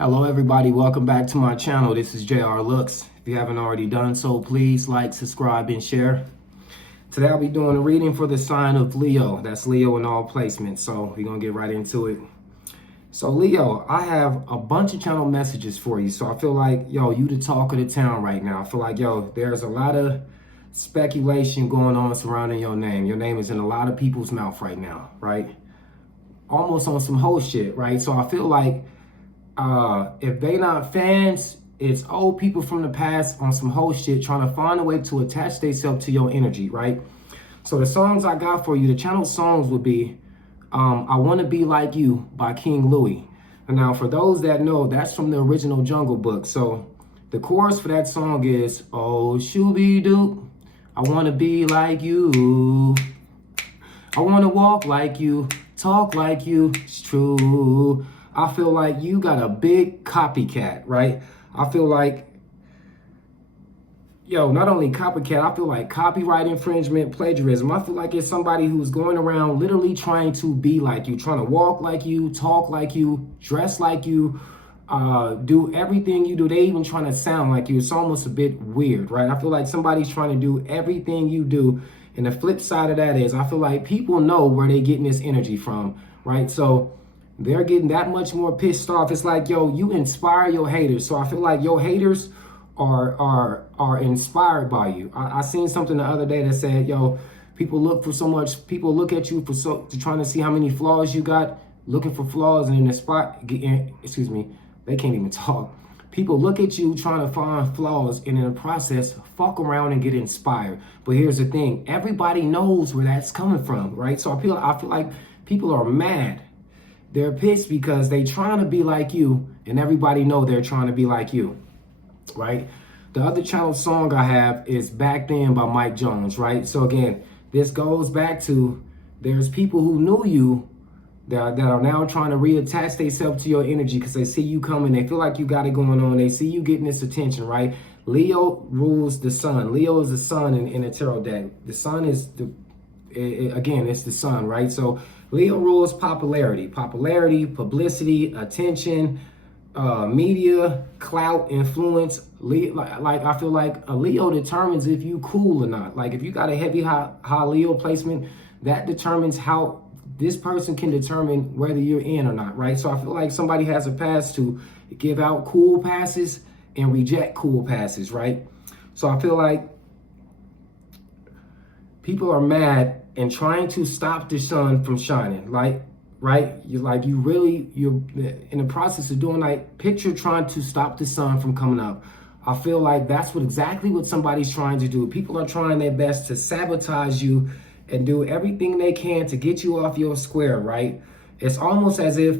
Hello everybody, welcome back to my channel. This is JR Looks. If you haven't already done so, please like, subscribe, and share. Today I'll be doing a reading for the sign of Leo. That's Leo in all placements, so we're gonna get right into it. So Leo, I have a bunch of channel messages for you. So I feel like, you the talk of the town right now. I feel like, there's a lot of speculation going on surrounding your name. Your name is in a lot of people's mouth right now, right? Almost on some whole shit, right? So I feel like if they not fans, it's old people from the past on some whole shit trying to find a way to attach themselves to your energy, right? So the songs I got for you, the channel songs would be I Want to Be Like You by King Louis. And now for those that know, that's from the original Jungle Book. So the chorus for that song is, oh, shooby-doo, I want to be like you. I want to walk like you, talk like you, it's true. I feel like you got a big copycat, right? I feel like, not only copycat, I feel like copyright infringement, plagiarism. I feel like it's somebody who's going around literally trying to be like you, trying to walk like you, talk like you, dress like you, do everything you do. They even trying to sound like you. It's almost a bit weird, right? I feel like somebody's trying to do everything you do. And the flip side of that is I feel like people know where they're getting this energy from, right? So they're getting that much more pissed off. It's like, you inspire your haters. So I feel like your haters are inspired by you. I seen something the other day that said, people look at you to trying to see how many flaws you got, looking for flaws and they can't even talk. People look at you trying to find flaws and in the process, fuck around and get inspired. But here's the thing, everybody knows where that's coming from, right? So I feel like people are mad. They're pissed because they trying to be like you and everybody know they're trying to be like you, right? The other channel song I have is Back Then by Mike Jones, right? So again, this goes back to there's people who knew you that are now trying to reattach themselves to your energy because they see you coming. They feel like you got it going on. They see you getting this attention, right? Leo rules the sun. Leo is the sun in a tarot deck. The sun is it's the sun, right? So Leo rules popularity, publicity, attention, media, clout, influence. Like I feel like a Leo determines if you cool or not. Like if you got a heavy high Leo placement, that determines how this person can determine whether you're in or not, right? So I feel like somebody has a pass to give out cool passes and reject cool passes, right? So I feel like people are mad and trying to stop the sun from shining, right? You're in the process of doing picture trying to stop the sun from coming up. I feel like that's exactly what somebody's trying to do. People are trying their best to sabotage you and do everything they can to get you off your square, right? It's almost as if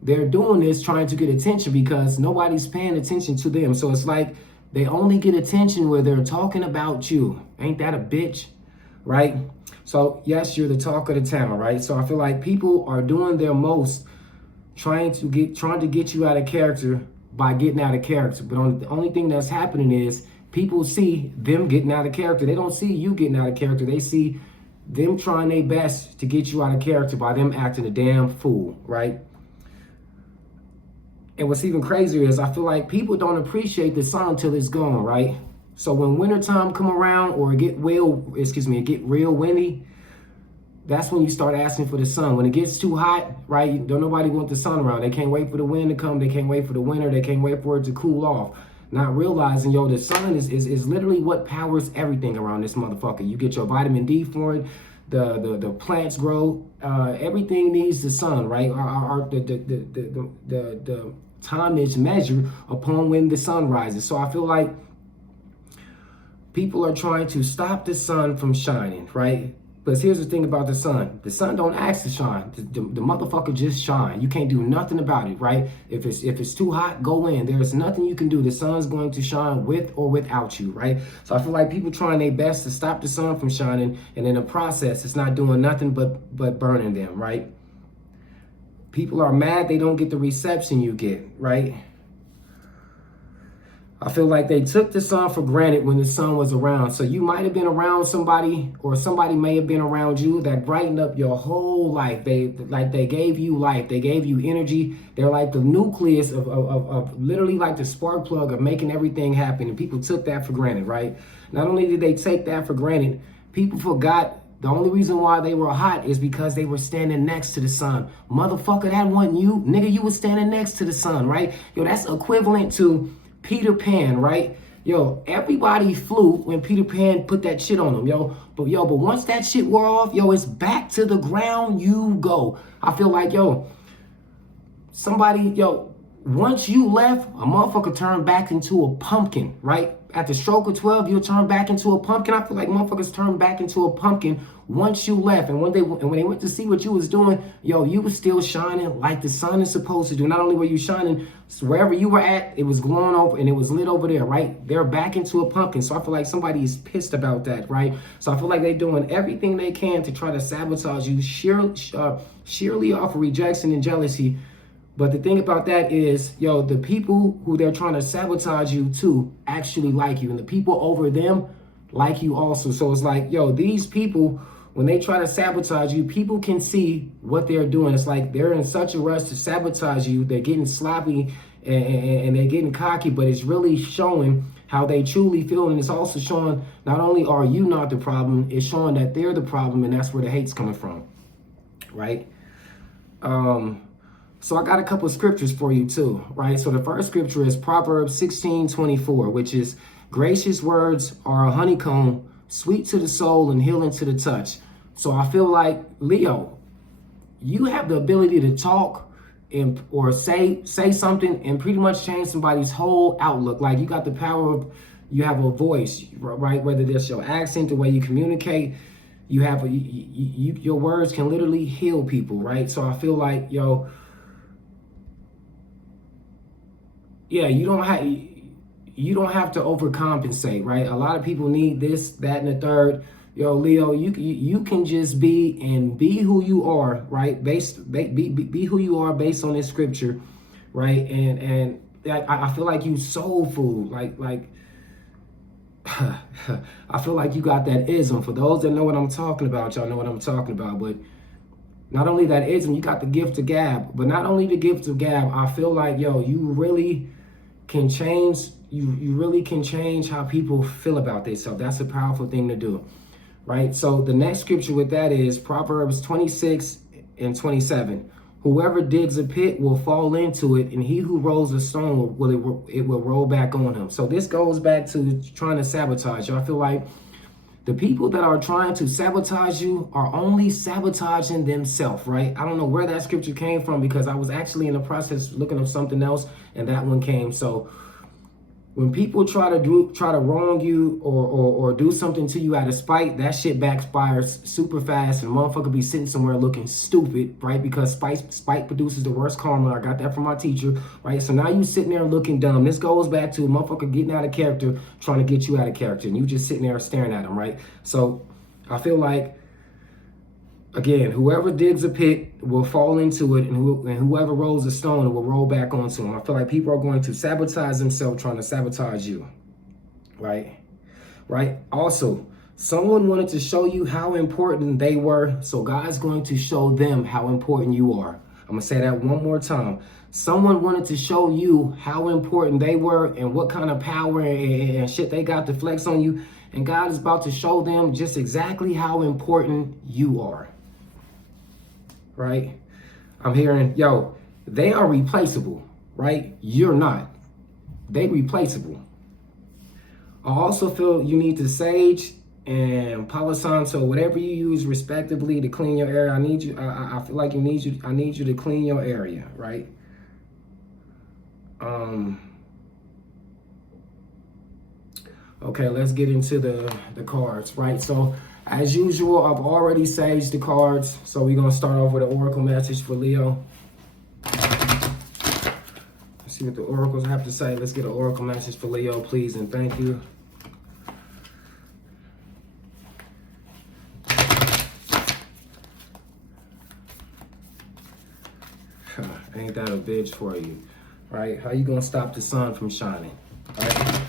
they're doing this trying to get attention because nobody's paying attention to them. So it's like they only get attention where they're talking about you. Ain't that a bitch, right? So yes, you're the talk of the town, right? So I feel like people are doing their most trying to get you out of character by getting out of character. But the only thing that's happening is people see them getting out of character. They don't see you getting out of character. They see them trying their best to get you out of character by them acting a damn fool, right? And what's even crazier is I feel like people don't appreciate the sun until it's gone, right? So when wintertime come around or it get real windy, that's when you start asking for the sun. When it gets too hot, right? Don't nobody want the sun around. They can't wait for the wind to come. They can't wait for the winter. They can't wait for it to cool off. Not realizing, the sun is literally what powers everything around this motherfucker. You get your vitamin D for it. The plants grow. Everything needs the sun, right? The time is measured upon when the sun rises. So I feel like people are trying to stop the sun from shining, right? But here's the thing about the sun. The sun don't ask to shine. The motherfucker just shine. You can't do nothing about it, right? If it's too hot, go in. There's nothing you can do. The sun's going to shine with or without you, right? So I feel like people trying their best to stop the sun from shining, and in the process, it's not doing nothing but burning them, right? People are mad they don't get the reception you get, right? I feel like they took the sun for granted when the sun was around. So you might have been around somebody, or somebody may have been around you that brightened up your whole life. They gave you life. They gave you energy. They're like the nucleus of literally like the spark plug of making everything happen. And people took that for granted, right? Not only did they take that for granted, people forgot the only reason why they were hot is because they were standing next to the sun. Motherfucker, that wasn't you. Nigga, you was standing next to the sun, right? Yo, that's equivalent to Peter Pan, right? Yo, everybody flew when Peter Pan put that shit on them, yo. But once that shit wore off, yo, it's back to the ground you go. I feel like, yo, once you left, a motherfucker turned back into a pumpkin, right? At the stroke of 12, you'll turn back into a pumpkin. I feel like motherfuckers turn back into a pumpkin once you left. And when they went to see what you was doing, yo, you was still shining like the sun is supposed to do. Not only were you shining, so wherever you were at, it was glowing over and it was lit over there, right? They're back into a pumpkin. So I feel like somebody is pissed about that, right? So I feel like they're doing everything they can to try to sabotage you sheerly off of rejection and jealousy. But the thing about that is, yo, the people who they're trying to sabotage you to actually like you. And the people over them like you also. So it's like, yo, these people, when they try to sabotage you, people can see what they're doing. It's like they're in such a rush to sabotage you. They're getting sloppy and they're getting cocky, but it's really showing how they truly feel. And it's also showing not only are you not the problem, it's showing that they're the problem. And that's where the hate's coming from, right? So I got a couple of scriptures for you too, right? So the first scripture is Proverbs 16:24, which is, gracious words are a honeycomb, sweet to the soul and healing to the touch. So I feel like, Leo, you have the ability to talk or say something and pretty much change somebody's whole outlook. Like you got the power of, you have a voice, right? Whether that's your accent, the way you communicate, you have your words can literally heal people, right? So I feel like, yo, yeah, you don't have to overcompensate, right? A lot of people need this, that, and the third. Yo, Leo, you can just be who you are, right? Be who you are based on this scripture, right? And I feel like you soul food, like I feel like you got that ism. For those that know what I'm talking about, y'all know what I'm talking about. But not only that ism, you got the gift of gab. But not only the gift of gab, I feel like, yo, you really can change. You really can change how people feel about themselves. That's a powerful thing to do, right? So the next scripture with that is Proverbs 26:27. Whoever digs a pit will fall into it, and he who rolls a stone it will roll back on him. So this goes back to trying to sabotage you. I feel like the people that are trying to sabotage you are only sabotaging themselves, right? I don't know where that scripture came from because I was actually in the process looking up something else and that one came. So when people try to wrong you or do something to you out of spite, that shit backfires super fast and motherfucker be sitting somewhere looking stupid, right? Because spite produces the worst karma. I got that from my teacher, right? So now you sitting there looking dumb. This goes back to a motherfucker getting out of character, trying to get you out of character, and you just sitting there staring at him, right? So I feel like, again, whoever digs a pit will fall into it, and whoever rolls a stone will roll back onto them. I feel like people are going to sabotage themselves trying to sabotage you, right? Right? Also, someone wanted to show you how important they were, so God's going to show them how important you are. I'm going to say that one more time. Someone wanted to show you how important they were and what kind of power and shit they got to flex on you, and God is about to show them just exactly how important you are. Right? I'm hearing, yo, they are replaceable, right? You're not. They replaceable. I also feel you need to sage and Palo Santo, whatever you use respectively to clean your area. I need you. I feel like I need you to clean your area, right? Okay, let's get into the cards, right? So as usual, I've already saged the cards, so we're going to start off with an oracle message for Leo. Let's see what the oracles have to say. Let's get an oracle message for Leo, please, and thank you. Ain't that a bitch for you, right? How you going to stop the sun from shining? Right?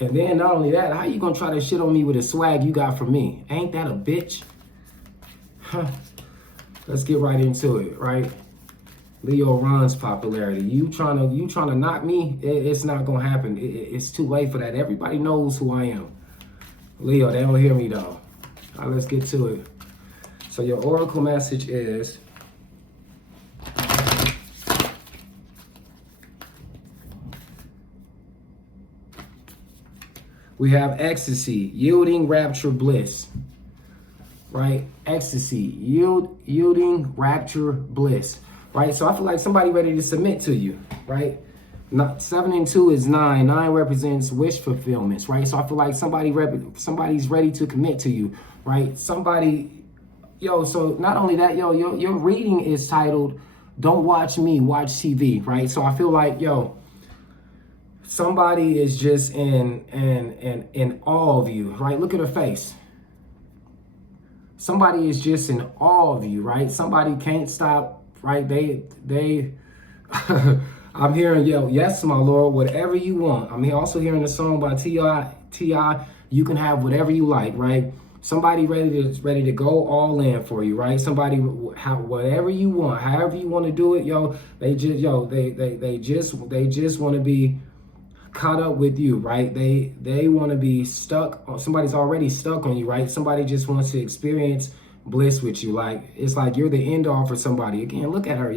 And then not only that, how you gonna try to shit on me with the swag you got from me? Ain't that a bitch? Huh. Let's get right into it, right? Leo runs popularity. You trying to knock me? It's not gonna happen. It's too late for that. Everybody knows who I am. Leo, they don't hear me though. All right, let's get to it. So your oracle message is, we have ecstasy, yielding, rapture, bliss. Right? Ecstasy, yielding, rapture, bliss. Right? So I feel like somebody ready to submit to you. Right? 7 and 2 is 9. 9 represents wish fulfillments. Right? So I feel like somebody's ready to commit to you. Right? Somebody, so not only that, your reading is titled, Don't Watch Me, Watch TV. Right? So I feel like, somebody is just in awe of you, right? Look at her face. Somebody is just in awe of you, right? Somebody can't stop, right? They I'm hearing, yes, my Lord, whatever you want. I'm also hearing a song by T.I. You can have whatever you like, right? Somebody ready to go all in for you, right? Somebody, whatever you want, however you want to do it, they just want to be caught up with you, right? They want to be stuck, or somebody's already stuck on you, right? Somebody just wants to experience bliss with you. Like, it's like you're the end all for somebody. Again, look at her,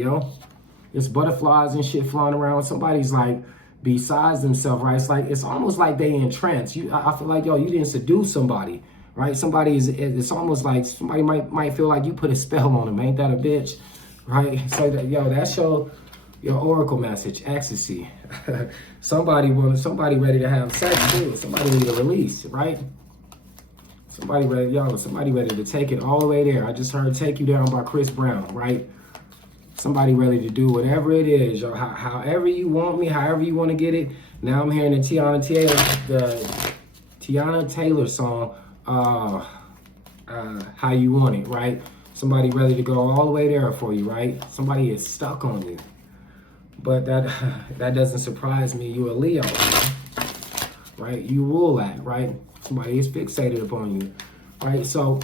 There's butterflies and shit flying around. Somebody's like besides themselves, right? It's almost like they in trance. I feel like, you didn't seduce somebody, right? It's almost like somebody might feel like you put a spell on them. Ain't that a bitch? Right? So that's your oracle message, ecstasy. somebody ready to have sex too. Somebody ready to release, right? Somebody ready to take it all the way there. I just heard Take You Down by Chris Brown, right? Somebody ready to do whatever it is, however you want me, however you want to get it. Now I'm hearing the Tiana Taylor song, How You Want It, right? Somebody ready to go all the way there for you, right? Somebody is stuck on you. But that doesn't surprise me. You're a Leo, right? You rule that, right? Somebody is fixated upon you, right? So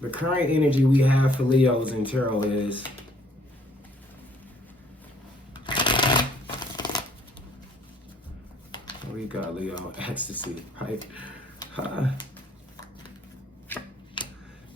the current energy we have for Leos in tarot is we got Leo ecstasy, right?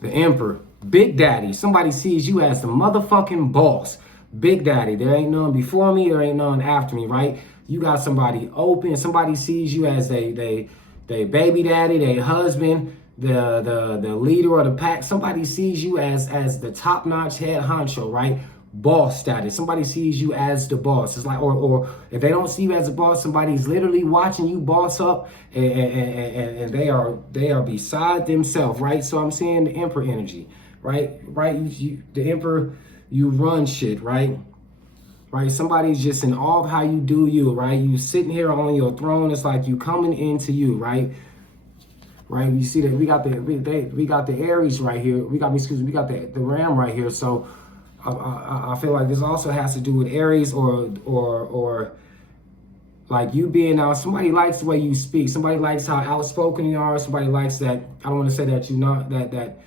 The Emperor, Big Daddy. Somebody sees you as the motherfucking boss. Big Daddy. There ain't none before me. There ain't none after me, right? You got somebody open. Somebody sees you as they baby daddy, they husband, the leader of the pack. Somebody sees you as the top-notch head honcho, right? Boss status. Somebody sees you as the boss. It's like, or if they don't see you as a boss, somebody's literally watching you boss up, and they are beside themselves, right? So I'm seeing the Emperor energy, right? The Emperor. You run shit, right? Right? Somebody's just in awe of how you do you, right? You sitting here on your throne. It's like you coming into you, right? Right? You see that we got the Aries right here. We got the Ram right here. So I feel like this also has to do with Aries or like you being out. Somebody likes the way you speak. Somebody likes how outspoken you are. Somebody likes that. I don't want to say that you're not that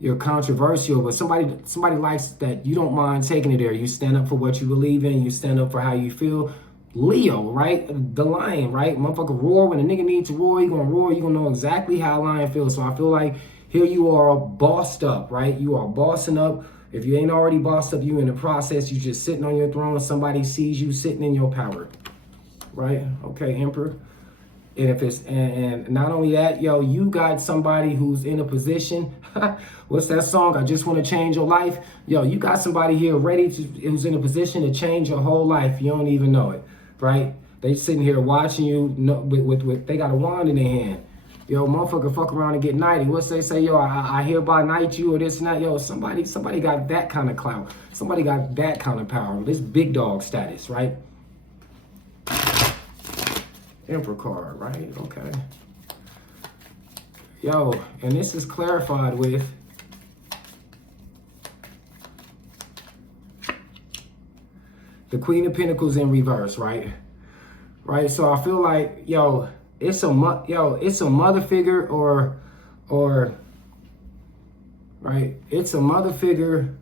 you're controversial, but somebody likes that you don't mind taking it there. You stand up for what you believe in. You stand up for how you feel. Leo, right? The lion, right? Motherfucker roar. When a nigga needs to roar, you gonna roar. You gonna know exactly how a lion feels. So I feel like here you are bossed up, right? You are bossing up. If you ain't already bossed up, you in the process. You just sitting on your throne. Somebody sees you sitting in your power, right? Okay, Emperor. And if it's and not only that, you got somebody who's in a position. What's that song? I just want to change your life. You got somebody here who's in a position to change your whole life. You don't even know it, right? They sitting here watching you with they got a wand in their hand. Motherfucker, fuck around and get knighted. What's they say? I hereby knight you or this and that. Somebody got that kind of clout. Somebody got that kind of power. This big dog status, right? Emperor card, right? Okay. And this is clarified with The Queen of Pentacles in reverse, right? Right. So I feel like, yo, it's a mother figure or right. It's a mother figure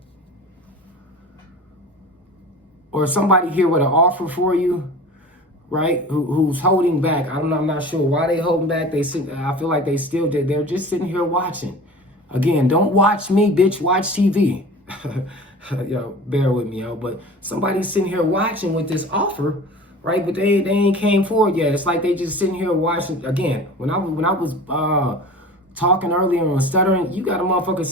or somebody here with an offer for you, right? Who's holding back. I'm not sure why they holding back. I feel like they're just sitting here watching. Again, don't watch me, bitch. Watch TV. Yo, bear with me, yo. But somebody's sitting here watching with this offer, right? But they ain't came forward yet. It's like they just sitting here watching. Again, when I was talking earlier and stuttering, you got a motherfucker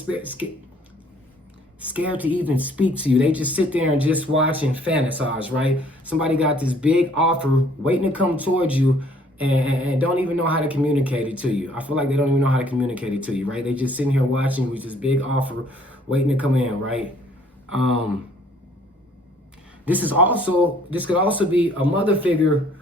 scared to even speak to you. They just sit there and just watch and fantasize, right? Somebody got this big offer waiting to come towards you and don't even know how to communicate it to you. I feel like they don't even know how to communicate it to you, right? They just sitting here watching with this big offer waiting to come in, right? This could also be a mother figure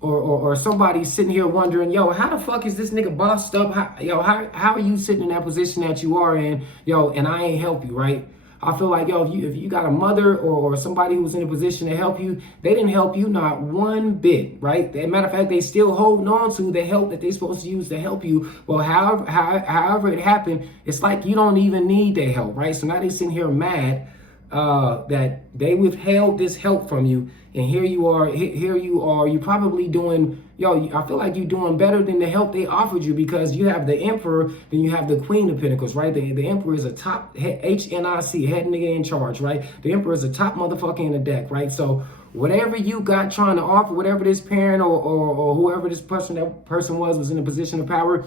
or somebody sitting here wondering, yo, how the fuck is this nigga bossed up? How are you sitting in that position that you are in, yo, and I ain't help you, right? I feel like, yo, if you got a mother or somebody who was in a position to help you, they didn't help you not one bit, right? As a matter of fact, they still holding on to the help that they're supposed to use to help you. Well, however it happened, it's like you don't even need their help, right? So now they sitting here mad that they withheld this help from you, and here you are, you're probably doing, yo, I feel like you're doing better than the help they offered you, because you have the Emperor, then you have the Queen of Pentacles, right? The Emperor is a top, HNIC, head nigga in charge, right? The Emperor is a top motherfucker in the deck, right? So whatever you got trying to offer, whatever this parent or whoever this person was in a position of power,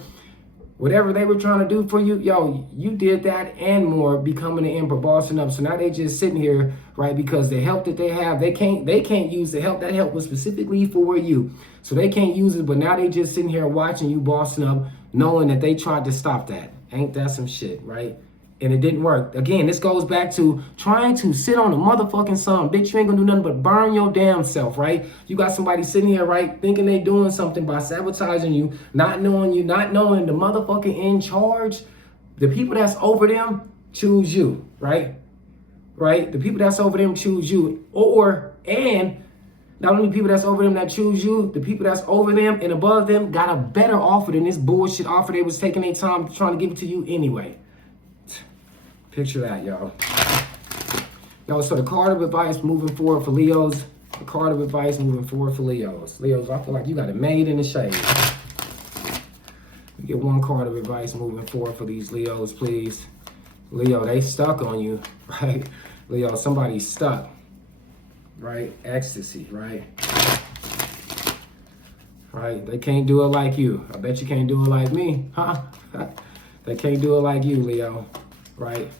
whatever they were trying to do for you, yo, you did that and more, becoming the Emperor, bossing up. So now they just sitting here, right? Because the help that they have, they can't use the help. That help was specifically for you, so they can't use it. But now they just sitting here watching you bossing up, knowing that they tried to stop that. Ain't that some shit, right? And it didn't work. Again, this goes back to trying to sit on the motherfucking sun. Bitch, you ain't gonna do nothing but burn your damn self, right? You got somebody sitting here, right, thinking they doing something by sabotaging you, not knowing the motherfucker in charge, the people that's over them choose you, right? Right? The people that's over them choose you. And not only people that's over them that choose you, the people that's over them and above them got a better offer than this bullshit offer they was taking their time trying to give it to you anyway. Picture that, y'all. Yo, so the card of advice moving forward for Leos. The card of advice moving forward for Leos. Leos, I feel like you got it made in the shade. Get one card of advice moving forward for these Leos, please. Leo, they stuck on you, right? Leo, somebody's stuck, right? Ecstasy, right? Right? They can't do it like you. I bet you can't do it like me, huh? They can't do it like you, Leo, right?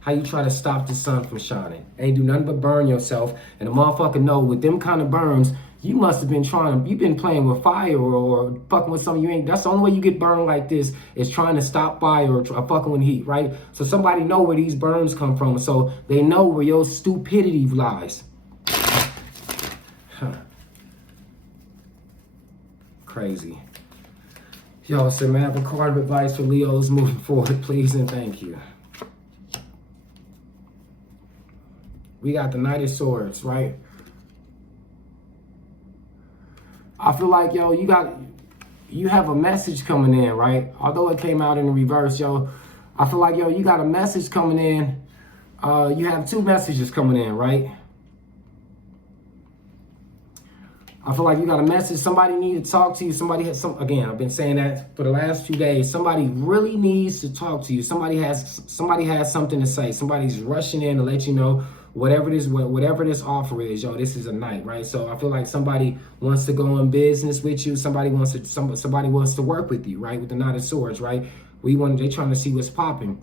How you try to stop the sun from shining? Ain't do nothing but burn yourself. And the motherfucker know with them kind of burns, you must have been you've been playing with fire or fucking with something you ain't. That's the only way you get burned like this, is trying to stop fire or fucking with heat, right? So somebody know where these burns come from. So they know where your stupidity lies. Huh. Crazy. Yo, so man, I have a card of advice for Leos moving forward, please and thank you. We got the Knight of Swords, right? I feel like, yo, you have a message coming in, right? Although it came out in the reverse, yo, I feel like, yo, you got a message coming in. You have two messages coming in, right? I feel like you got a message. Somebody needs to talk to you. Somebody has again, I've been saying that for the last 2 days. Somebody really needs to talk to you. Somebody has something to say. Somebody's rushing in to let you know whatever this offer is, yo, this is a night, right? So I feel like somebody wants to go in business with you. Somebody wants to work with you, right? With the Knight of Swords, right? They trying to see what's popping.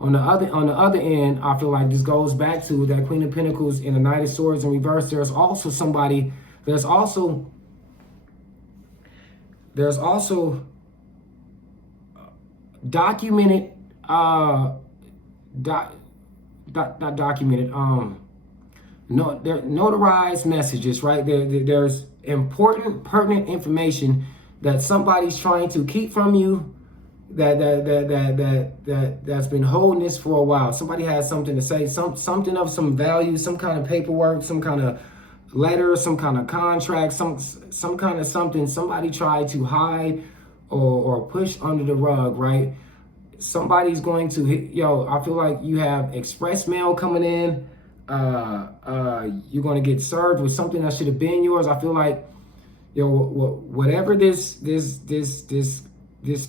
On the other end, I feel like this goes back to that Queen of Pentacles and the Knight of Swords in reverse. There's also documented notarized messages, right? There's important, pertinent information that somebody's trying to keep from you, that's been holding this for a while. Somebody has something to say, something of some value, some kind of paperwork, some kind of letter, some kind of contract, some kind of something somebody tried to hide or push under the rug, right? Somebody's going to hit, yo, I feel like you have express mail coming in. You're going to get served with something that should have been yours. I feel like, yo, whatever this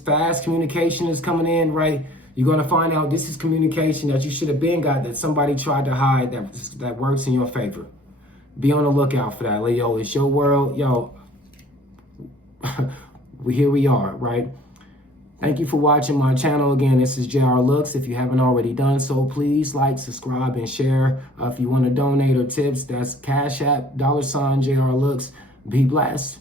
fast communication is coming in, right? You're going to find out this is communication that you should have been got, that somebody tried to hide, that works in your favor. Be on the lookout for that, Leo. It's your world, yo. Here we are, right? Thank you for watching my channel. Again, this is JR Looks. If you haven't already done so, please like, subscribe, and share. If you want to donate or tips, that's Cash App, $JR Looks. Be blessed.